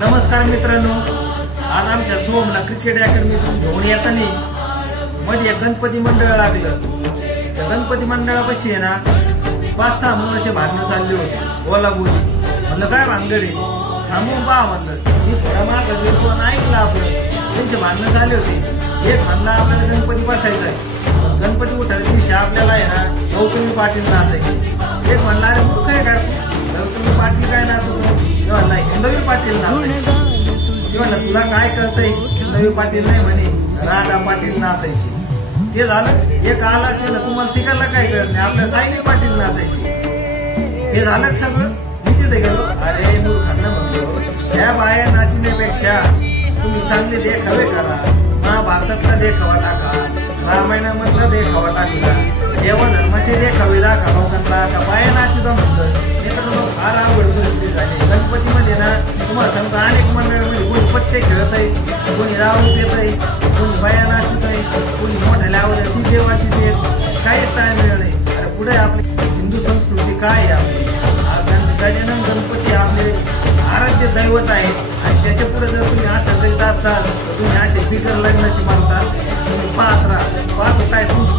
नमस्कार मित्रांनो, आज आमच्या सोमला क्रिकेट अकॅडमीतून घेऊन येताना मध्ये गणपती मंडळ लागलं। त्या गणपती मंडळापाशी आहे ना 5-6 मुलाचे भांडणं चालले होते, बोलाबोली। म्हणलं काय भानगड आहे, थांबून पहा म्हणलं। मी थोडा मागं गेलो आणि ऐकलं आपलं त्यांचे भांडणं चालले होते। एक म्हणला आपल्याला गणपती बसायचा आहे, गणपती उठायच्या दिवशी आपल्याला आहे ना गौतमी पाटील नाचायचे। एक म्हणला अरे मूर्ख आहे काय, गौतमी पाटील काय नाचतो, म्हणला हिंदवी पाटील नाचायचे। म्हणलं तुला काय कळतंय, हिंदवी पाटील नाही म्हणे राधा पाटील नाचायचे। ते झालं एक आला केलं, तुम्हाला तिकडला काय कळत नाही, आपल्या सायली पाटील नाचायचे। हे झालं सगळं। मी तिथे गेलो, अरे मूर्खांना म्हणतो या बाया नाचण्यापेक्षा तुम्ही चांगले देखावे करा, महाभारतातला देखावा टाका, रामायणामधला देखावा टाकला, देवा धर्माचे देखावे दाखवा लोकांना, का बाया नाचता म्हणलं। मित्रांनो फार आवड परिस्थिती झाली। गणपतीमध्ये ना तुम्हाला सांगतो अनेक मंडळामध्ये कोणी पत्ते खेळत आहे, कोणी रावण देत आहे, कोणी बाया नाचत आहे, कोणी मोठ्याला आवडत डीजे वाचित आहेत, काहीच टाइम मिळत नाही। अरे पुढे आपली हिंदू संस्कृती काय आहे आपली, आज गजानन गणपती आपले आराध्य दैवत आहे आणि त्याच्या पुढे जर तुम्ही असं करीत असताल तर तुम्ही असे बिगर लग्नाची मानता, तुम्ही पाहत राहा, पाहतो काय तूच